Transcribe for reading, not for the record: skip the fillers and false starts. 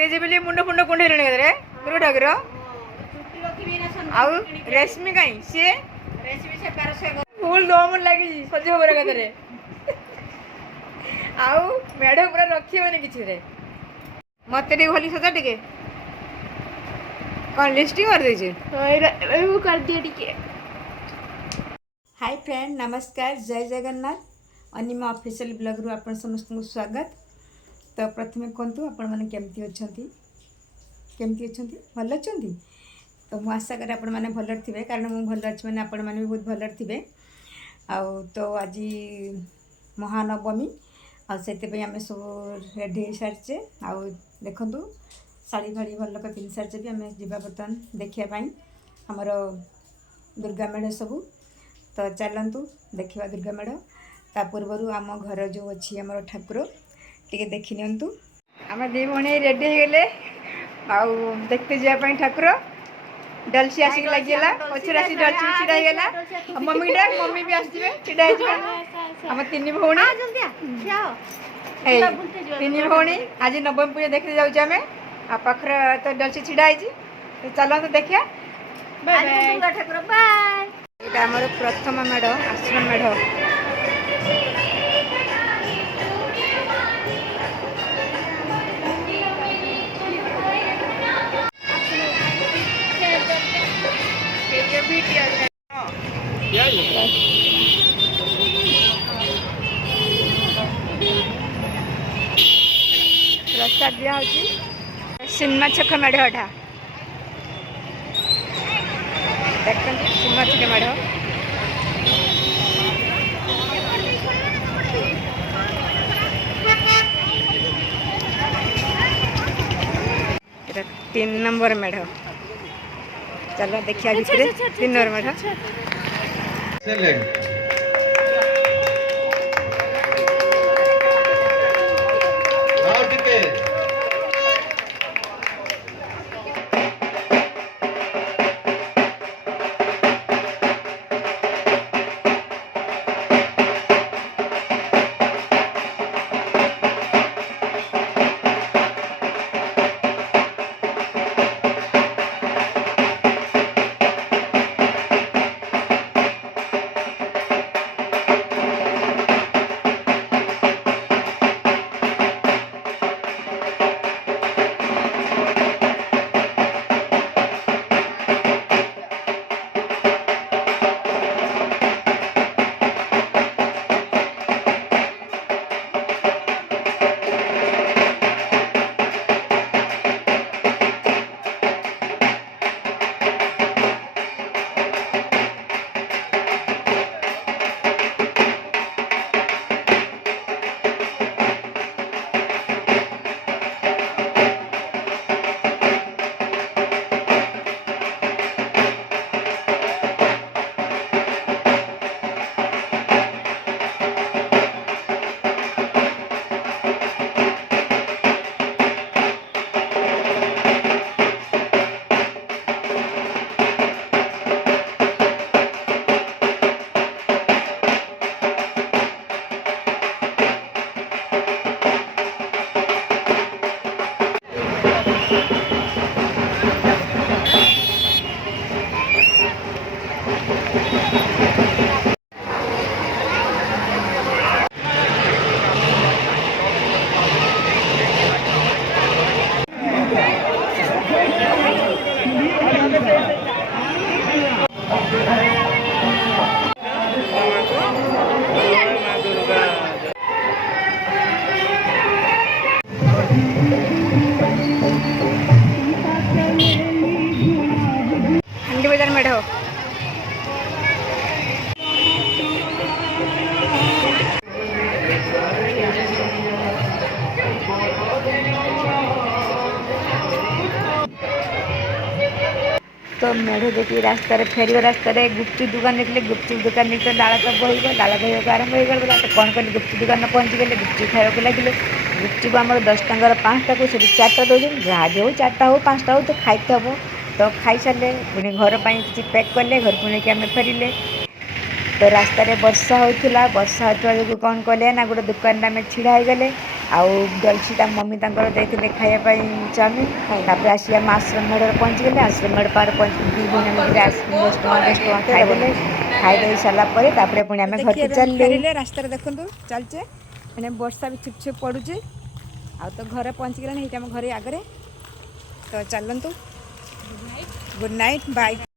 तेजे बेले मुंड फुंड कुंडे रे गुरु ठाकुर आउ रेशमी कहीं सी फुल दम लगी सज खबर कदरे आउ मेढ़ पूरा रखिबनी किछि रे मते टे भली सजा टिके कौन लिस्टिंग कर दे कर दिए टिके। हाय फ्रेंड नमस्कार जय जगन्नाथ अनिमा ऑफिशियल ब्लॉग रु आपण समस्त को स्वागत। तो प्रथमे कहतु आपण मैंने केमती अच्छा भल अच्छा तो मु आशा करें आपण मैंने भल थे कारण मुझे भल अच्छी मैंने आपण मैंने भी बहुत भल थे। आउ तो आज महानवमी आसे आम सब रेडी हो सारी आउ देखु शाढ़ी फाड़ी भल पिंधि सारी भी आम जा बर्तमान देखापी आमर दुर्गा मेढ़ सबू। तो चलतु देखा दुर्गा मेढ़ ता पूर्वर आम घर जो अच्छी आम ठाकुर टे देखी नियंतु। आम दी भणी रेडी हो गले आउ देखते जावाई ठाकुर डलसी आसिक लगिगला पचर आसी डलसी छिड़ा मम्मी डाक मम्मी भी आसवे छिड़ा आम तीन भौणी तीन भौणी आज नवमी पूजा देखते जाऊँ आम आ पाखर तो डलसी छिड़ा तो चलते देखिया ठाकुर बाय। ये आमर प्रथम मेढ़ आश्रम मेढ़ प्रसाद दिया सिनेमा छक मेढ़ा देखते सिनेमा छक मेढ़ तीन नंबर मेढ़ चलो देखिए भितर तीन नंबर मेढ़ तो मेढ़ देखिए रास्ता फेर रास्तार गुपचुप दुकान देखिए गुपचुप दुकान देखते लाल तो बहब लाल बहक आरंभ हो गला तो कौन कल गुपचुप दुकान पहुँची गले गुपचुप खावा लगे गुपचुप आम 10 टंकार 5टा को 4टा दौन जहाँ भी हो 4टा हो 5टा हो तो खाइते हम तो खाई सारे पुणी घर पर किसी पैक कले घर को लेकिन आम फेरिले। तो रास्तार वर्षा होता जो कौन कले ना गोटे दुकान आम छिड़ा हो गले आउ जलसी मम्मी देते खायापी चाउमिन तापर आसी आम आश्रम मेढ़ पहुँची गले आश्रम मेढ़ पार पहुँच दी भैया मिलकर आइसक्रीम 10 टଙ୍କା खाईदे खाईदे सारापर तापर पुणी आम घर को चलिए रास्तार देखूँ चलचे मैंने वर्षा भी छिप छिप पड़ुचे आ तो घर पहुँची गलानी आम घर आगे तो चलतु गुड नाइट बाय।